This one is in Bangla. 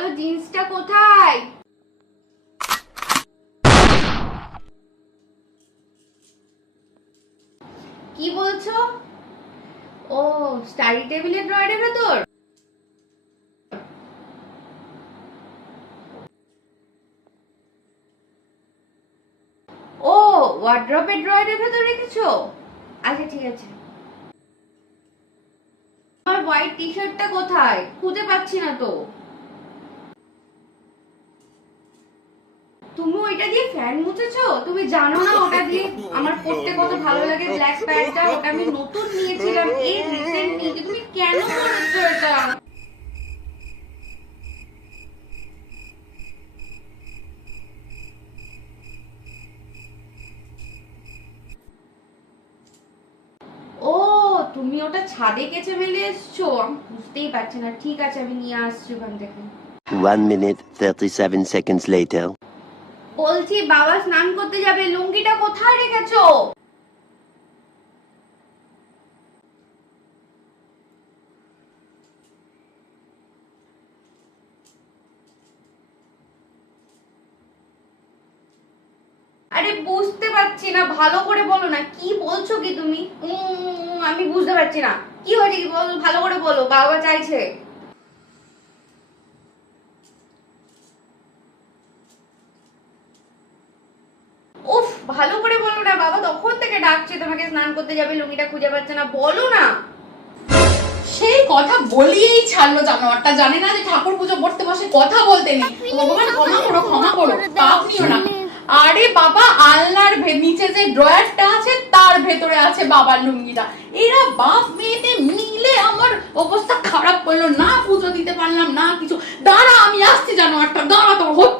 বলো জিন্সটা কোথায়? কি বলছো? ও স্টাডি টেবিলের ড্রয়ারের ভেতর? ও ওয়ার্ড্রপের ড্রয়ারের ভেতর রেখেছো? আচ্ছা ঠিক আছে। আমার হোয়াইট টি শার্টটা কোথায়? খুঁজে পাচ্ছি না তো। তুমি ওইটা দিয়ে ফ্যান মুছেছো? তুমি জানো না ওটা দিয়ে আমার পরতে কত ভালো লাগে ব্ল্যাক প্যান্টটা, ওটা আমি নতুন নিয়েছিলাম এই রিসেন্টলি। তুমি কেন করেছো এটা? ও তুমি ওটা ছাদে কেচে মেলে এসছো? আমি বুঝতেই পারছি না। ঠিক আছে আমি নিয়ে আসছি ওখান থেকে। 1 minute 37 seconds later. বলছি বাবা স্নান করতে যাবে, লুঙ্গিটা কোথায় রেখেছো? আরে বুঝতে পারছি না, ভালো করে বলো না। কি বলছো কি তুমি? আমি বুঝতে পারছি না কি হয়েছে, কি বলো, ভালো করে বলো। বাবা চাইছে। উফ ভালো করে বলো না, বাবা তখন থেকে ডাকছে তোমাকে স্নান করতে যাবে, লুঙ্গিটা খুঁজে পাচ্ছে না, বলো না। সেই কথা বলিয়েই ছাড়লো জানোয়ারটা। জানে না যে ঠাকুর পুজো করতে বসে কথা বলতে নেই। ভগবান ক্ষমা করো, ক্ষমা করো, পাপ নিও না। আরে বাবা, আলনার নিচে যে ড্রয়ারটা আছে তার ভেতরে আছে বাবার লুঙ্গিটা। এরা বাপ মেয়েতে মিলে আমার অবস্থা খারাপ করলো। না পুজো দিতে পারলাম না কিছু। দাঁড়া আমি আসছি জানোয়ারটা, দাঁড়া, তোর হচ্ছে।